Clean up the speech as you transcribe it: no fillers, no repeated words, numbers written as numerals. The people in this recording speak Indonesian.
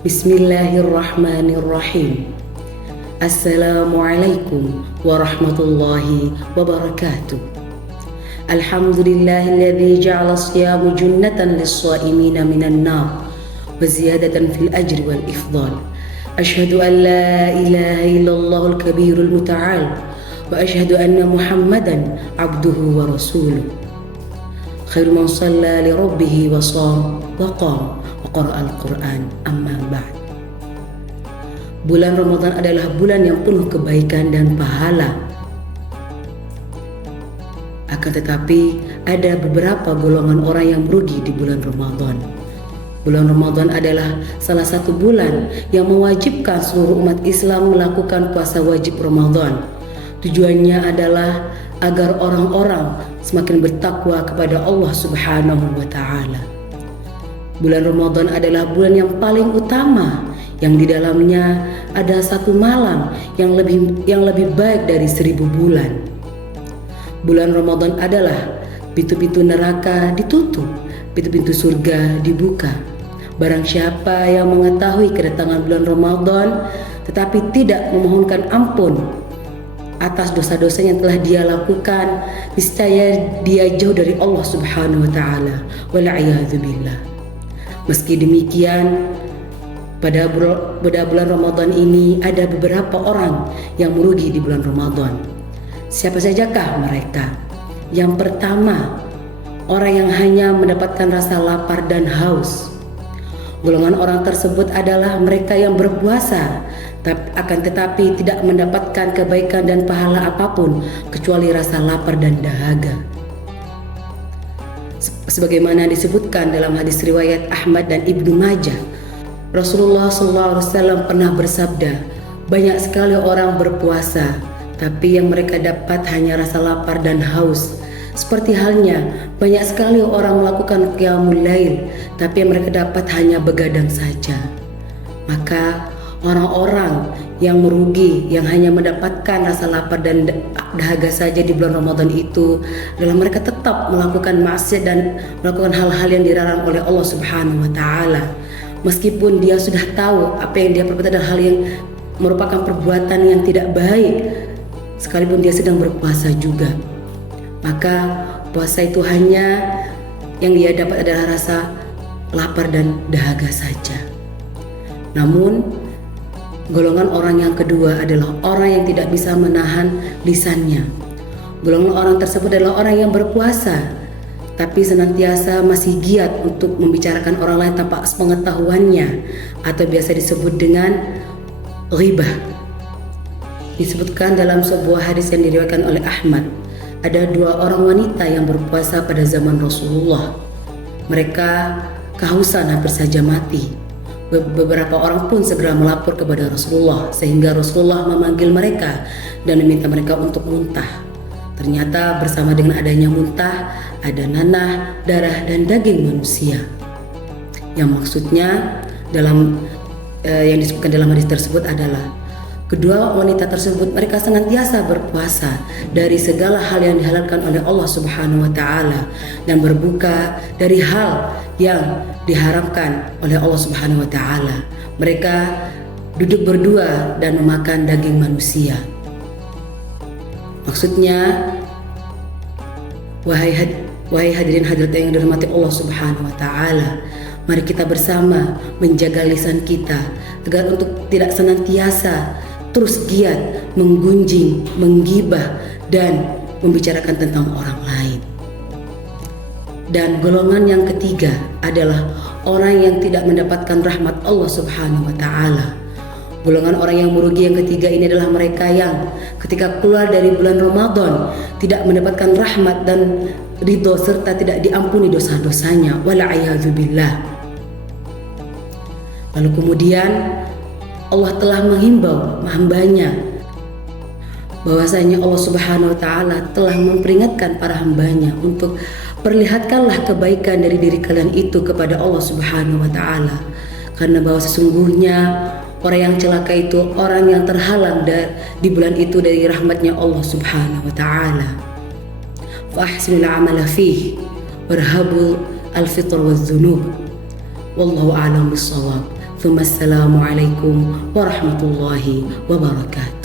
Bismillahirrahmanirrahim. Assalamualaikum warahmatullahi wabarakatuh. Alhamdulillahilladzi ja'ala as-siyama junnatan lis-sha'imina minan nar wa ziyadatan fil ajri wal ifdal. Asyhadu an la ilaha illallahul kabirul muta'al wa asyhadu anna Muhammadan abduhu wa rasuluh. Khairu man shalla li rabbih wa sham wa qam wa qara'a al-Qur'an, amma ba'd. Bulan Ramadan adalah bulan yang penuh kebaikan dan pahala. Akan tetapi ada beberapa golongan orang yang merugi di bulan Ramadan. Bulan Ramadan adalah salah satu bulan yang mewajibkan seluruh umat Islam melakukan puasa wajib Ramadan. Tujuannya adalah agar orang-orang semakin bertakwa kepada Allah Subhanahu wa Ta'ala. Bulan Ramadan adalah bulan yang paling utama, yang di dalamnya ada satu malam yang lebih baik dari 1000 bulan. Bulan Ramadan adalah pintu-pintu neraka ditutup, pintu-pintu surga dibuka. Barang siapa yang mengetahui kedatangan bulan Ramadan tetapi tidak memohonkan ampun atas dosa-dosa yang telah dia lakukan, niscaya dia jauh dari Allah Subhanahu wa Ta'ala. Wal'iyadzubillah. Meski demikian, pada bulan Ramadan ini ada beberapa orang yang merugi di bulan Ramadan. Siapa sajakah mereka? Yang pertama, orang yang hanya mendapatkan rasa lapar dan haus. Golongan orang tersebut adalah mereka yang berpuasa, akan tetapi tidak mendapatkan kebaikan dan pahala apapun kecuali rasa lapar dan dahaga. Sebagaimana disebutkan dalam hadis riwayat Ahmad dan Ibnu Majah, Rasulullah SAW pernah bersabda, banyak sekali orang berpuasa, tapi yang mereka dapat hanya rasa lapar dan haus. Seperti halnya banyak sekali orang melakukan qiyamul lail, tapi yang mereka dapat hanya begadang saja. Maka orang-orang yang merugi, yang hanya mendapatkan rasa lapar dan dahaga saja di bulan Ramadan itu adalah mereka tetap melakukan maksiat dan melakukan hal-hal yang dilarang oleh Allah Subhanahu wa Ta'ala. Meskipun dia sudah tahu apa yang dia perbuat adalah hal yang merupakan perbuatan yang tidak baik, sekalipun dia sedang berpuasa juga, maka puasa itu hanya yang dia dapat adalah rasa lapar dan dahaga saja. Namun golongan orang yang kedua adalah orang yang tidak bisa menahan lisannya. Golongan orang tersebut adalah orang yang berpuasa tapi senantiasa masih giat untuk membicarakan orang lain tanpa pengetahuannya, atau biasa disebut dengan ghibah. Disebutkan dalam sebuah hadis yang diriwayatkan oleh Ahmad, ada 2 orang wanita yang berpuasa pada zaman Rasulullah. Mereka kehausan hampir saja mati. Beberapa orang pun segera melapor kepada Rasulullah, sehingga Rasulullah memanggil mereka dan meminta mereka untuk muntah. Ternyata bersama dengan adanya muntah, ada nanah, darah, dan daging manusia. Yang maksudnya yang disebutkan dalam hadis tersebut adalah kedua wanita tersebut mereka senantiasa berpuasa dari segala hal yang dihalalkan oleh Allah Subhanahu wa Ta'ala dan berbuka dari hal yang diharamkan oleh Allah Subhanahu wa Ta'ala. Mereka duduk berdua dan memakan daging manusia. Maksudnya, wahai hadirin hadirat yang dirahmati Allah Subhanahu wa Ta'ala, mari kita bersama menjaga lisan kita agar untuk tidak senantiasa terus giat menggunjing, menggibah, dan membicarakan tentang orang lain. Dan golongan yang ketiga adalah orang yang tidak mendapatkan rahmat Allah Subhanahu wa Ta'ala. Golongan orang yang merugi yang ketiga ini adalah mereka yang ketika keluar dari bulan Ramadan tidak mendapatkan rahmat dan ridho serta tidak diampuni dosa-dosanya. Wal'iyadzubillah. Lalu kemudian Allah telah menghimbau hambanya bahwasanya Allah Subhanahu wa Ta'ala telah memperingatkan para hambanya untuk perlihatkanlah kebaikan dari diri kalian itu kepada Allah Subhanahu wa Ta'ala, karena bahwa sesungguhnya orang yang celaka itu orang yang terhalang di bulan itu dari rahmatnya Allah Subhanahu wa Ta'ala. Fa ahsinul amala fihi warhabu al-fitr waz-dzunub. Wallahu a'lam bis-shawab. Assalamualaikum warahmatullahi wabarakatuh.